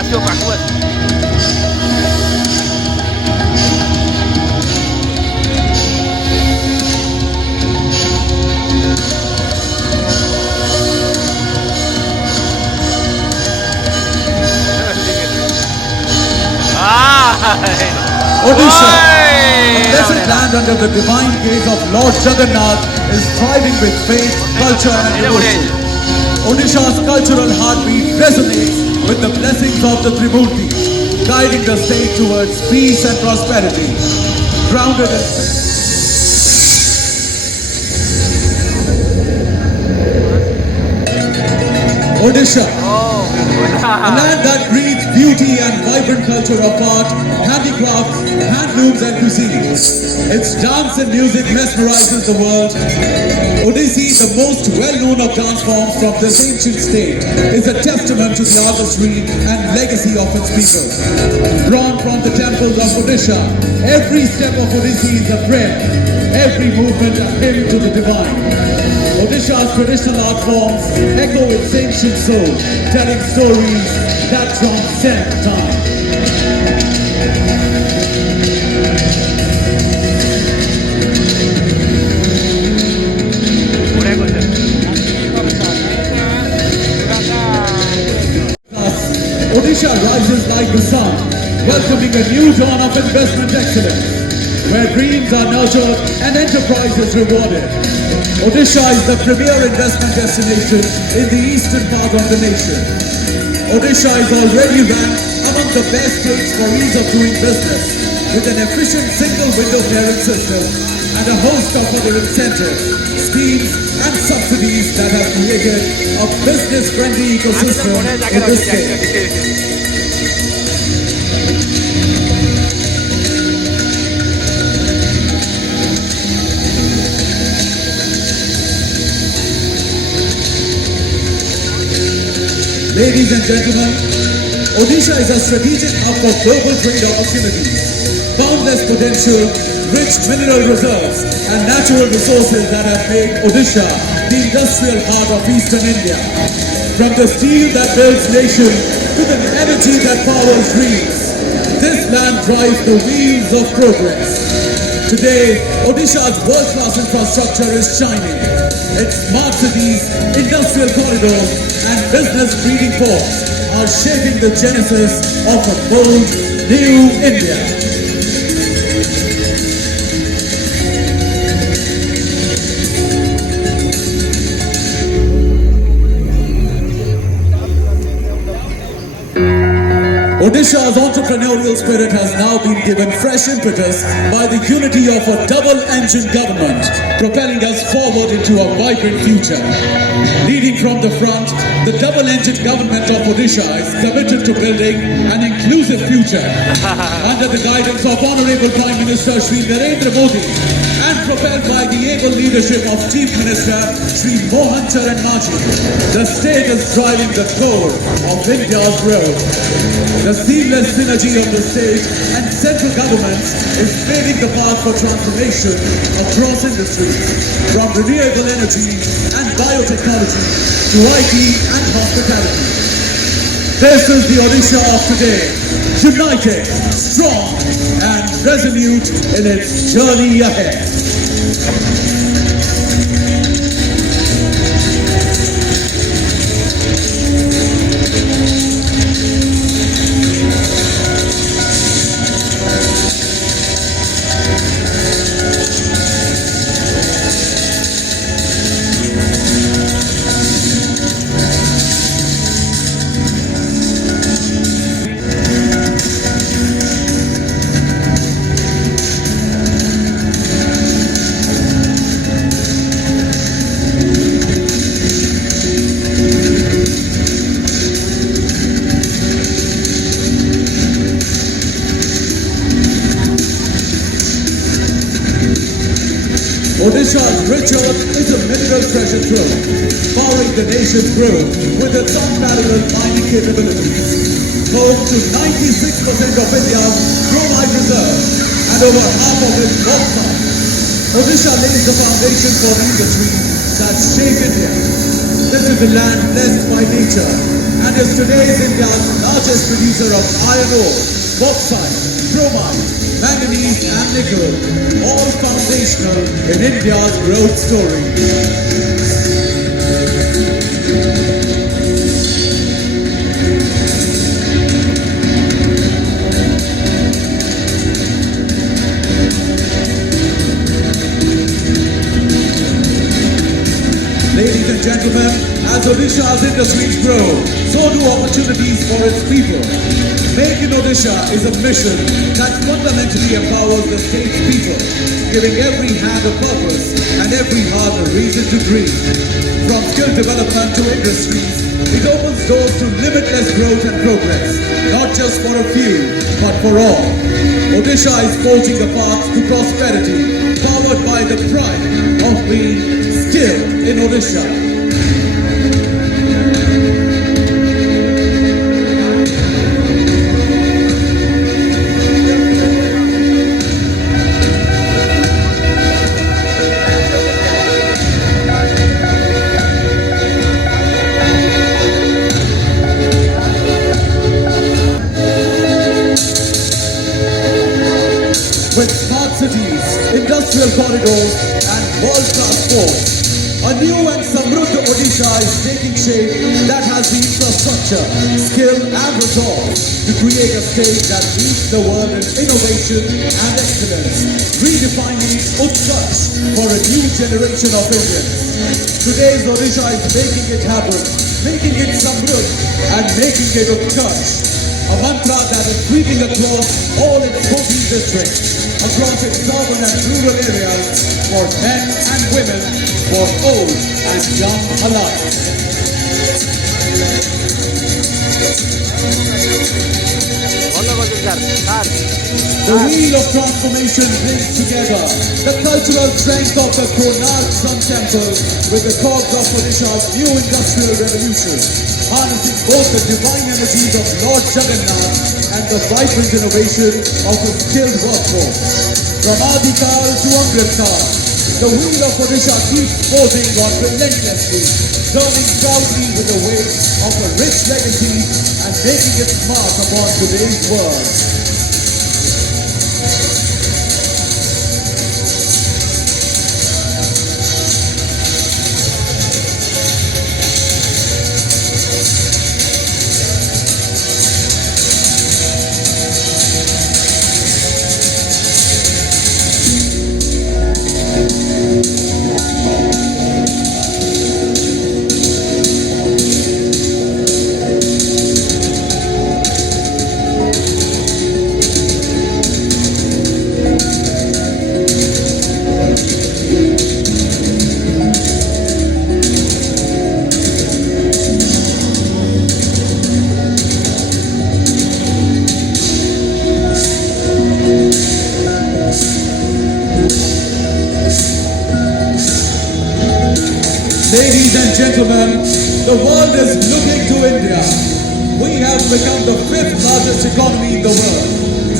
ଆସିବ ପାଖକୁ ଆସିବ। Odisha, a blessed land under the divine gaze of Lord Jagannath, is thriving with faith, culture and devotion. Odisha's cultural heartbeat resonates with the blessings of the Trimurti, guiding the state towards peace and prosperity. Grounded in Odisha, a land that breathes beauty and vibrant culture of art, handicrafts, handlooms and cuisines. Its dance and music mesmerizes the world. Odissi, the most well-known of dance forms from this ancient state, is a testament to the artistry and legacy of its people. Drawn from the temples of Odisha, every step of Odissi is a prayer, every movement a hymn to the divine. Odisha's traditional art forms echo its ancient soul, telling stories that transcend time. Odisha rises like the sun, welcoming a new dawn of investment excellence, where dreams are nurtured and enterprise is rewarded. Odisha is the premier investment destination in the eastern part of the nation. Odisha is already ranked among the best states for ease of doing business, with an efficient single window clearance system and a host of other incentives, schemes and subsidies that have created a business-friendly ecosystem in the state. Ladies and gentlemen, Odisha is a strategic hub for global trade opportunities, boundless potential, rich mineral reserves and natural resources that have made Odisha the industrial heart of eastern India. From the steel that builds nation to the energy that powers dreams, this land drives the wheels of progress. Today, Odisha's world-class infrastructure is shining. Its smart cities, industrial corridors and business breeding ports are shaping the genesis of a bold new India. Odisha's entrepreneurial spirit has now been given fresh impetus by the unity of a double-engine government, propelling us forward into a vibrant future. Leading from the front, the double-engine government of Odisha is committed to building an inclusive future. Under the guidance of Honorable Prime Minister Shri Narendra Modi and propelled by the able leadership of Chief Minister Shri Mohan Charan Maji, the state is driving the core of India's road. The seamless synergy of the state and central governments is paving the path for transformation across industries, from renewable energy and biotechnology to IT and hospitality. This is the Odisha of today, united, strong and resolute in its journey ahead. Odisha's rich earth is a mineral treasure trove, powering the nation's growth with its unparalleled mining capabilities. Home to 96% of India's chromite reserves and over half of its bauxite, Odisha lays the foundation for the industries that shape India. This is a land blessed by nature and and is today India's largest producer of iron ore, bauxite, bromine, manganese and nickel, all foundational in India's growth story. Ladies and gentlemen, as Odisha's industries grow, so do opportunities for its people. Make in Odisha is a mission that fundamentally empowers the state's people, giving every hand a purpose and every heart a reason to dream. From skill development to industries, it opens doors to limitless growth and progress, not just for a few, but for all. Odisha is forging a path to prosperity, powered by the pride of being skilled in Odisha. With smart cities, industrial corridors and world-class ports, a new and Samruddha Odisha is taking shape that has the infrastructure, skill and resolve to create a state that leads the world in innovation and excellence, redefining Utkarsh for a new generation of Indians. Today's Odisha is making it happen, making it Samruddha and making it Utkarsh. A mantra that is sweeping across all its 14 districts, across its urban and rural areas, for men and women, for old and young alike. The wheel of transformation brings together the cultural strength of the Konark Sun Temple with the cogs of Odisha's new industrial revolution, harnessing both the divine energies of Lord Jagannath and the vibrant innovation of his skilled workforce. From Adikal to Amritkal, the wheel of Odisha keeps forging on relentlessly, turning proudly with the weight of a rich legacy and making its mark upon today's world. Ladies and gentlemen, the world is looking to India. We have become the 5th largest economy in the world,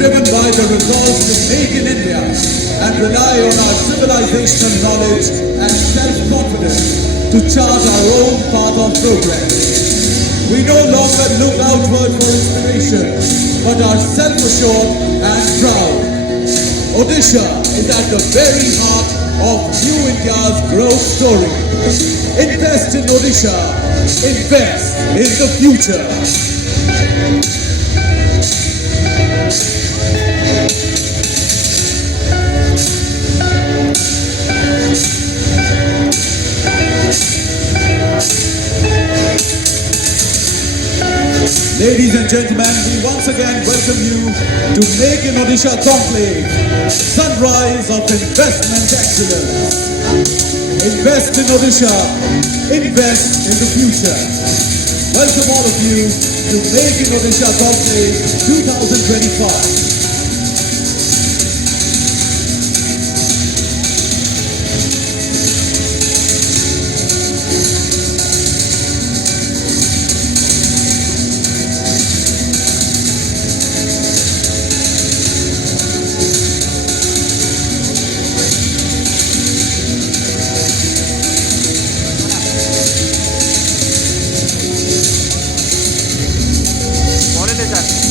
driven by the resolve to make in India and rely on our civilizational knowledge and self-confidence to chart our own path of progress. We no longer look outward for inspiration, but are self-assured and proud. Odisha is at the very heart of New India's growth story. Invest in Odisha. Invest in the future. Ladies and gentlemen, we once again welcome you to Make in Odisha Conclave, sunrise of investment excellence. Invest in Odisha, invest in the future. Welcome all of you to Make in Odisha Conclave 2025. ଥିଲେ sir